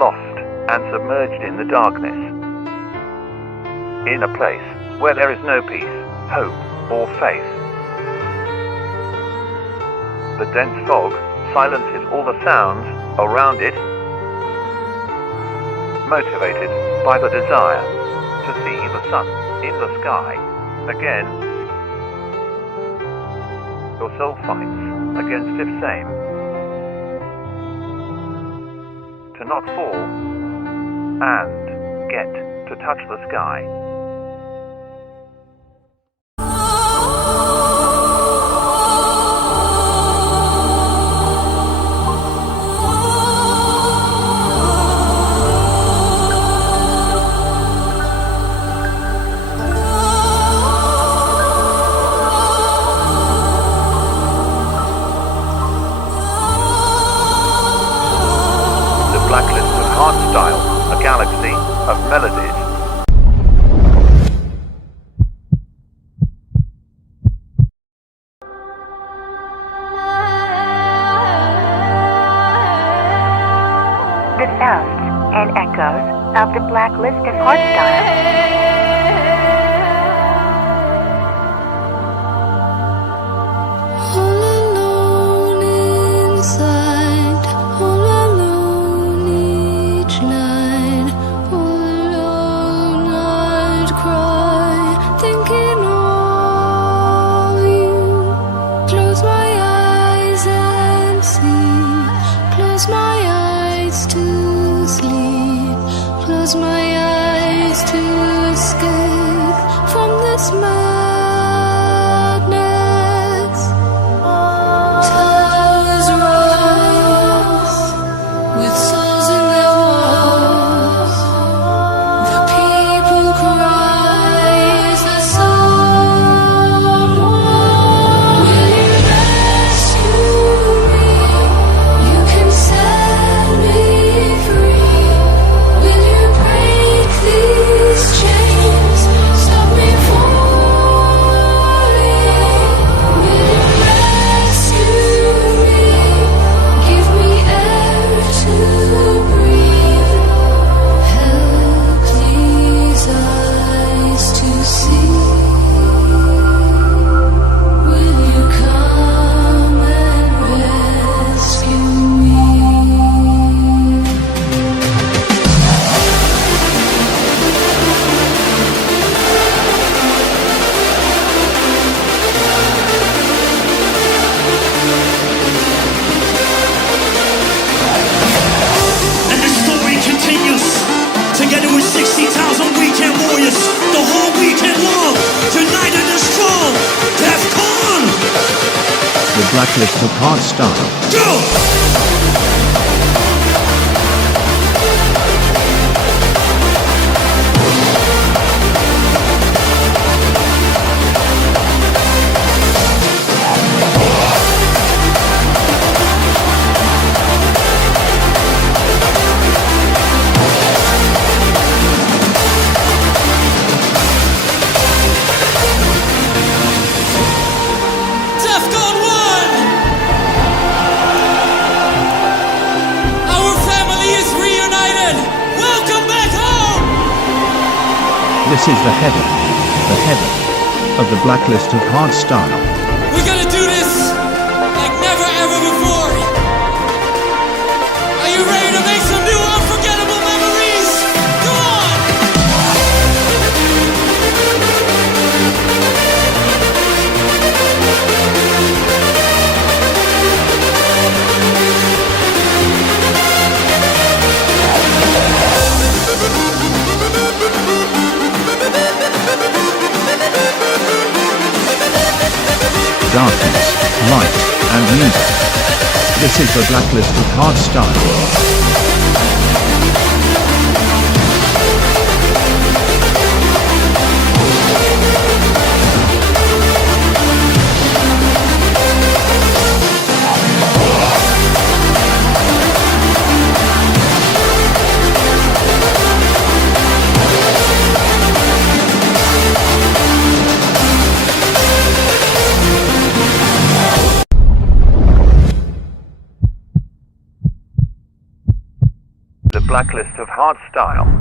lost and submerged in the darkness. In a place where there is no peace, hope, or faith. The dense fog silences all the sounds around it, motivated by the desire to see the sun in the sky again. Your soul fights against its same, to not fall and get to touch the sky. Blacklist of Hardstyle, a galaxy of melodies. The sounds and echoes of the Blacklist of Hardstyle. Close my eyes to escape from this madness. Towers rise with souls in their walls. The people cry, is there someone? Will you rescue me? You can set me free. These chains stop me falling. Will you rescue me? Give me air to breathe. Help these eyes to see. Will you come and rescue me? Together with 60,000 weekend warriors, the whole weekend long, united and strong, DEFCON! The Blacklist of Hardstyle. Go! This is the header of the Blacklist of Hardstyle. We're gonna do this like never ever before. Are you ready to make some new unforgettable memories? Go on! Darkness, light, and music. This is the Blacklist of Hardstyle. The Blacklist of Hardstyle.